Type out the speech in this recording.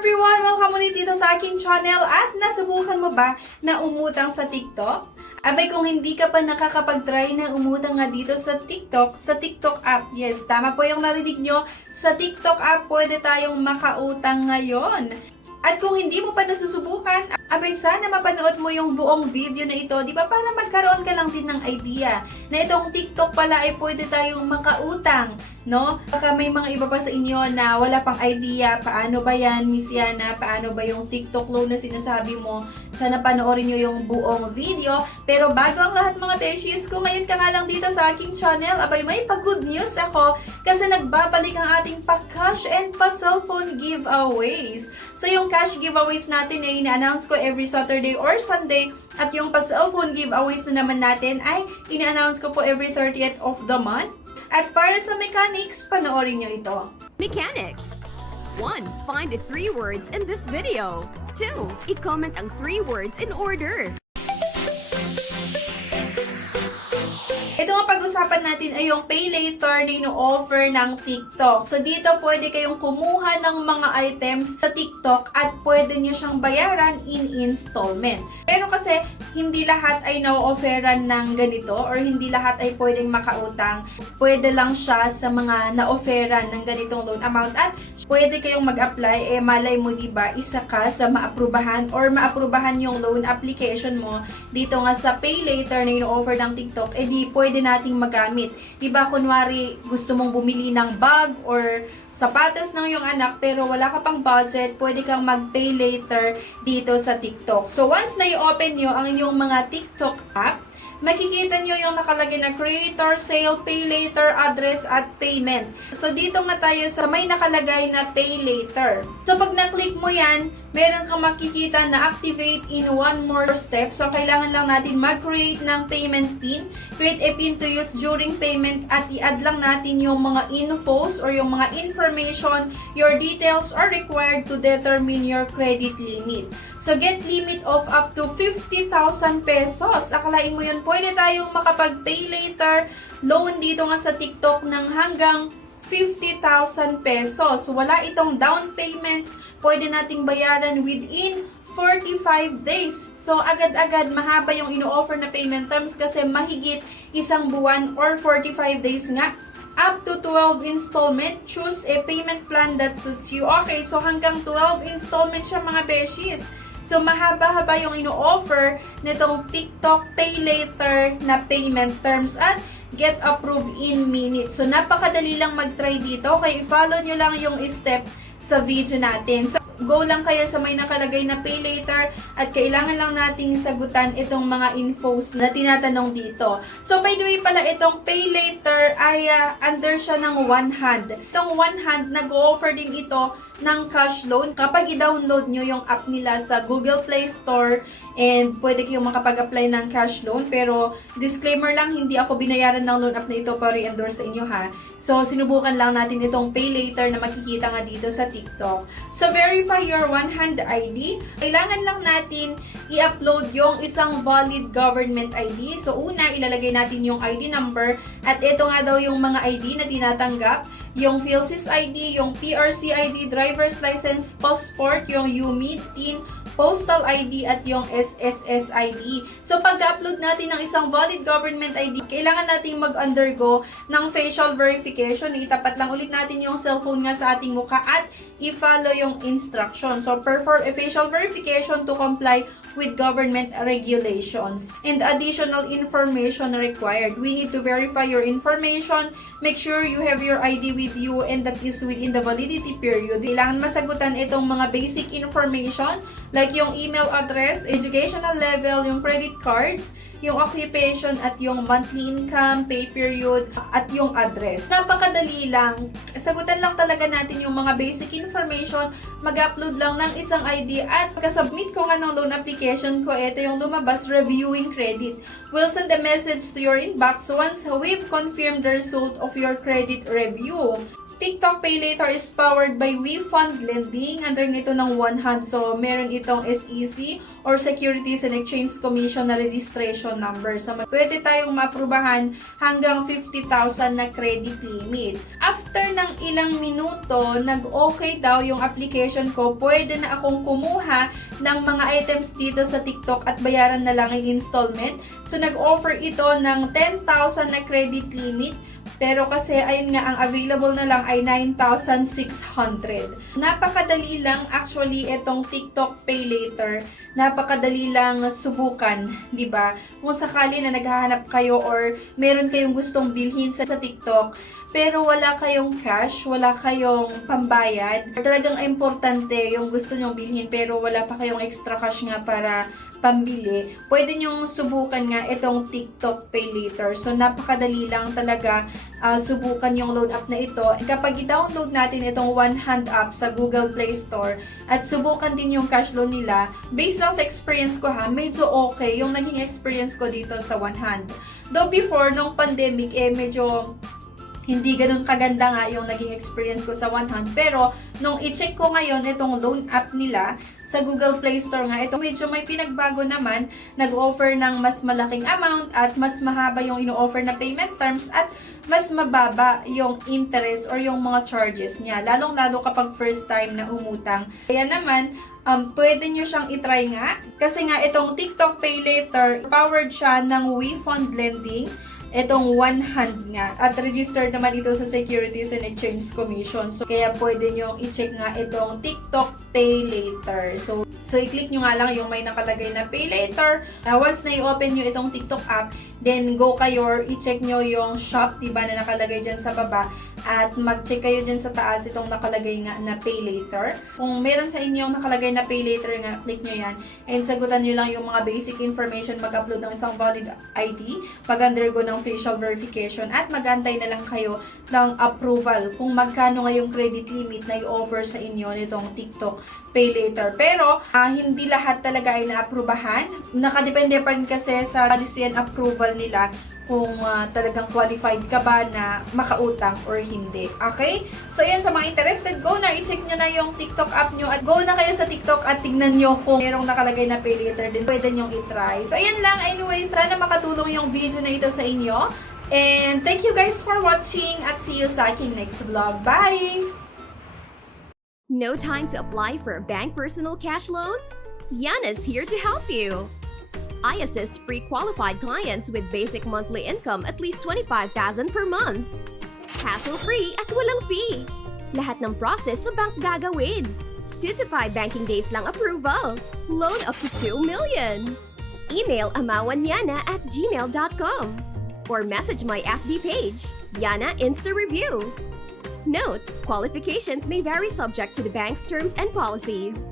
everyone! Welcome ulit dito sa aking channel. At nasubukan mo ba na umutang sa TikTok? Abay, kung hindi ka pa nakakapag-try na umutang nga dito sa TikTok app. Yes, tama po yung narinig nyo. Sa TikTok app, pwede tayong makautang ngayon. At kung hindi mo pa nasusubukan, abay sana mapanood mo yung buong video na ito, di ba? Para magkaroon ka lang din ng idea na itong TikTok pala ay pwede tayong makautang, no? Baka may mga iba pa sa inyo na wala pang idea, paano ba yan, Miss Yana? Paano ba yung TikTok loan na sinasabi mo? Sana panoorin nyo yung buong video. Pero bago ang lahat mga beshies, kung ngayon ka nga lang dito sa aking channel, abay may pa-good news ako kasi nagbabalik ang ating pa-cash and pa-cellphone giveaways. So yung cash giveaways natin ay ina-announce ko every Saturday or Sunday at yung pa-cellphone giveaways na naman natin ay ina-announce ko po every 30th of the month. At para sa mechanics, panoorin nyo ito. Mechanics. 1. Find the 3 words in this video. 2. I-comment ang 3 words in order. Ito nga pag-usapan natin ay yung pay later na ino-offer ng TikTok. So dito pwede kayong kumuha ng mga items sa TikTok at pwede nyo siyang bayaran in installment. Pero kasi hindi lahat ay na-offeran ng ganito or hindi lahat ay pwedeng makautang. Pwede lang siya sa mga na-offeran ng ganitong loan amount at pwede kayong mag-apply. Malay mo diba, isa ka sa maaprubahan or maaprubahan yung loan application mo dito nga sa pay later na ino-offer ng TikTok. Di pwede nating magamit. Diba, kunwari gusto mong bumili ng bag or sapatos ng iyong anak pero wala ka pang budget, pwede kang mag-pay later dito sa TikTok. So once na i-open nyo ang inyong mga TikTok app, makikita nyo yung nakalagay na creator, sale, pay later, address, at payment. So, dito nga tayo sa may nakalagay na pay later. So, pag na-click mo yan, meron kang makikita na activate in one more step. So, kailangan lang natin mag-create ng payment PIN, create a PIN to use during payment, at i-add lang natin yung mga infos or yung mga information. Your details are required to determine your credit limit. So, get limit of up to 50,000 pesos. Akalain mo yun, pwede tayong makapag-pay later loan dito nga sa TikTok ng hanggang 50,000 pesos. Wala itong down payments. Pwede nating bayaran within 45 days. So, agad-agad mahaba yung ino-offer na payment terms kasi mahigit isang buwan or 45 days nga. Up to 12 installment. Choose a payment plan that suits you. Okay, so hanggang 12 installment siya mga beshies. So, mahaba-haba yung ino-offer nitong TikTok Pay Later na payment terms at get approved in minutes. So, napakadali lang mag-try dito. Kaya i-follow nyo lang yung step sa video natin. So, go lang kayo sa may nakalagay na pay later at kailangan lang nating sagutan itong mga infos na tinatanong dito. So, by the way pala, itong pay later ay under siya ng one hand. Itong one hand, nag-offer din ito ng cash loan kapag i-download nyo yung app nila sa Google Play Store and pwede kayong makapag-apply ng cash loan. Pero, disclaimer lang, hindi ako binayaran ng loan app na ito para i-endorse sa inyo ha. So, sinubukan lang natin itong pay later na makikita nga dito sa TikTok. So, verify your one-hand ID. Kailangan lang natin i-upload yung isang valid government ID. So, una, ilalagay natin yung ID number. At ito nga daw yung mga ID na tinatanggap. Yung PhilSys ID, yung PRC ID, driver's license, passport, yung UMID, TIN, postal ID, at yung SSS ID. So, pag-upload natin ng isang valid government ID, kailangan natin mag-undergo ng facial verification. Itapat lang ulit natin yung cellphone nga sa ating mukha at i-follow yung instruction. So, perform a facial verification to comply with government regulations. And additional information required. We need to verify your information. Make sure you have your ID with you and that is within the validity period. Kailangan masagutan itong mga basic information like yung email address, educational level, yung credit cards, yung occupation at yung monthly income, pay period, at yung address. Napakadali lang. Sagutan lang talaga natin yung mga basic information. Mag-upload lang ng isang ID at pagka-submit ko nga ng loan application ko, ito yung lumabas, reviewing credit. We'll send a message to your inbox once we've confirmed the result of your credit review. TikTok Pay Later is powered by WeFund Lending under nito ng One Hand. So, meron itong SEC or Securities and Exchange Commission na registration number. So, pwede tayong maaprubahan hanggang 50,000 na credit limit. After ng ilang minuto, nag-okay daw yung application ko, pwede na akong kumuha ng mga items dito sa TikTok at bayaran na lang yung installment. So, nag-offer ito ng 10,000 na credit limit. Pero kasi ayun nga, ang available na lang ay 9,600. Napakadali lang actually itong TikTok Pay Later. Napakadali lang subukan, di ba? Kung sakali na naghahanap kayo or meron kayong gustong bilhin sa TikTok, pero wala kayong cash, wala kayong pambayad. Talagang importante yung gusto nyong bilhin pero wala pa kayong extra cash nga para pambili. Pwede nyong subukan nga itong TikTok Pay Later. So, napakadali lang talaga subukan yung load app na ito. Kapag i-download natin itong One Hand app sa Google Play Store at subukan din yung cash loan nila, based lang sa experience ko medyo okay yung naging experience ko dito sa One Hand. Though before, nung pandemic, medyo hindi ganun kaganda nga yung naging experience ko sa One Hand. Pero, nung i-check ko ngayon itong loan app nila sa Google Play Store nga, ito medyo may pinagbago naman. Nag-offer ng mas malaking amount at mas mahaba yung ino-offer na payment terms at mas mababa yung interest or yung mga charges niya. Lalong-lalo kapag first time na umutang. Kaya naman, pwede nyo siyang itry nga. Kasi nga itong TikTok Pay Later, powered siya ng WeFund Lending. Itong One Hand nga. At registered naman ito sa Securities and Exchange Commission. So, kaya pwede nyo i-check nga itong TikTok Pay Later. So i-click nyo nga lang yung may nakalagay na Pay Later. Once na i-open nyo itong TikTok app, then go kayo or i-check nyo yung shop, diba, na nakalagay dyan sa baba. At mag-check kayo dyan sa taas itong nakalagay nga na Pay Later. Kung meron sa inyong nakalagay na Pay Later nga, click nyo yan. And sagutan nyo lang yung mga basic information, mag-upload ng isang valid ID, mag-undergo ng facial verification, at mag-antay na lang kayo ng approval kung magkano nga yung credit limit na i-offer sa inyo nitong TikTok Pay Later. Pero, hindi lahat talaga ay naaprubahan. Nakadepende pa rin kasi sa policy and approval nila kung talagang qualified ka ba na makautang or hindi. Okay? So, yan, sa mga interested, go na, i-check nyo na yung TikTok app nyo at go na kayo sa TikTok at tignan nyo kung merong nakalagay na Pay Later din. Pwede nyo i-try. So, yan lang. Anyway, sana makatulong yung video na ito sa inyo. And thank you guys for watching at see you sa aking next vlog. Bye! No time to apply for a bank personal cash loan? Yana's here to help you. I assist pre-qualified clients with basic monthly income at least 25,000 per month. Hassle-free at walang fee. Lahat ng process sa bank gagawin. 2 to 5 banking days lang approval. Loan up to 2 million. Email amawanyana@gmail.com or message my FB page, Yana Insta Review. Note, qualifications may vary subject to the bank's terms and policies.